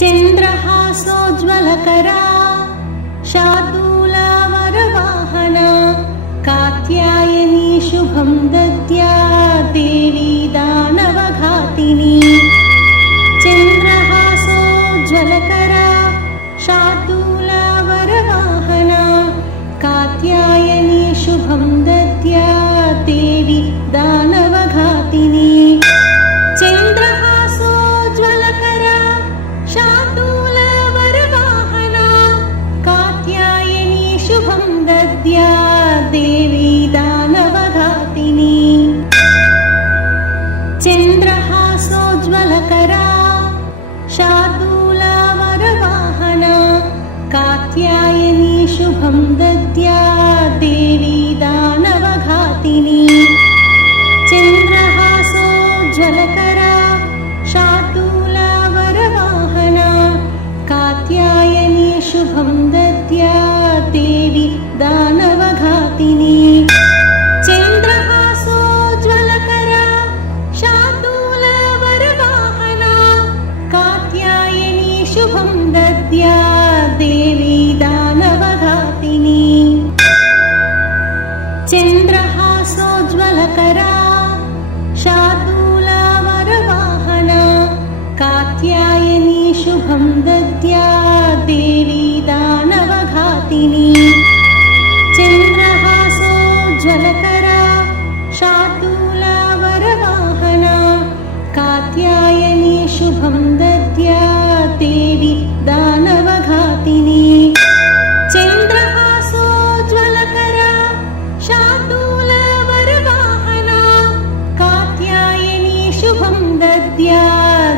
चन्द्रहासोज्ज्वलकरा शार्दूलावरवाहना कात्यायनी शुभं दद्या देवी दानवघातिनी। चन्द्रहासोज्ज्वलकरा शार्दूलावरवाहना कात्यायनी शुभं दद्या देवी दानवघातिनी। चन्द्रहासोज्ज्वलकरा शार्दूलावरवाहना कात्यायनी शुभं दद्या देवी दानवघातिनी। चन्द्रहासोज्ज्वलकरा शार्दूलावरवाहना कात्यायनी शुभं दद्या देवी दानवघातिनी। चन्द्रहासोज्ज्वलकरा शार्दूलावरवाहना कात्यायनी शुभं दद्या देवी दानवघातिनी। चन्द्रहासोज्ज्वलकरा शार्दूलावरवाहना कात्यायनी शुभं दद्या देवी दानवघातिनी। चन्द्रहासोज्ज्वलकरा शार्दूलावरवाहना कात्यायनी शुभं दद्या देवी दानवघातिनी। चन्द्रहासोज्ज्वलकरा शार्दूलावरवाहना कात्यायनी शुभं दद्या देवी दानवघातिनी। चन्द्रहासोज्ज्वलकरा शार्दूलावरवाहना कात्यायनी शुभं दद्या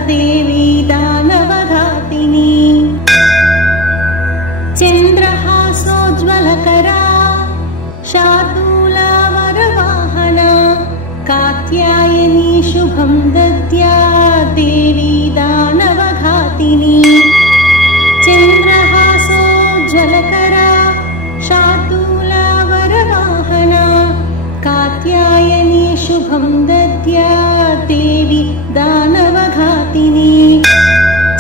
देवी दानवघातिनी। चन्द्रहासोज्ज्वलकरा शार्दूलावरवाहना कात्यायनी शुभं दद्या देवी दानवघातिनी। चन्द्रहासोज्ज्वलकरा शार्दूलावरवाहना कात्यायनी शुभं दद्या देवी दानवघातिनी।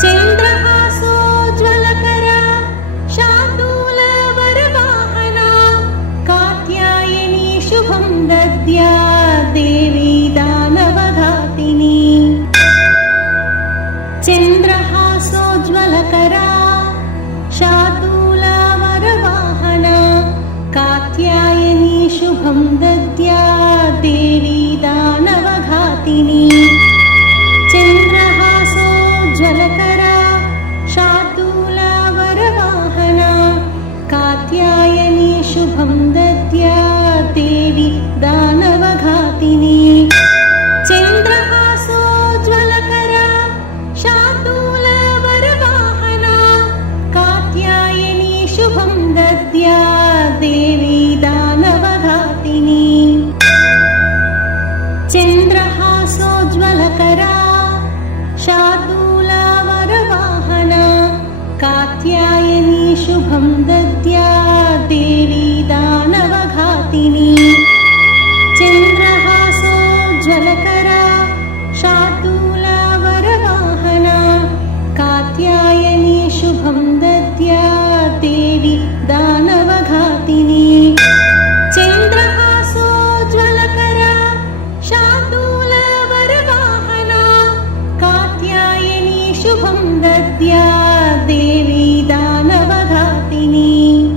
चन्द्रहासोज्ज्वलकरा शार्दूलावरवाहना कात्यायनी शुभं दद्या देवी दानवघातिनी। चन्द्रहासोज्ज्वलकरा शार्दूलावरवाहना कात्यायनी शुभं दद्या देवी दानवघातिनी। चन्द्रहासोज्ज्वलकरा शार्दूलावरवाहना कात्यायनी शुभं दद्या देवी दानवघातिनी। चन्द्रहासोज्ज्वलकरा शार्दूलावरवाहना कात्यायनी शुभं दद्या देवी दानवघातिनी। चन्द्रहासोज्ज्वलकरा शार्दूलावरवाहना कात्यायनी शुभं दद्या देवी दानवघातिनी। चन्द्रहासोज्ज्वलकरा शार्दूलावरवाहना कात्यायनी शुभं दद्या देवी दानवघातिनी। चन्द्रहासोज्ज्वलकरा शार्दूलावरवाहना कात्यायनी शुभं दद्या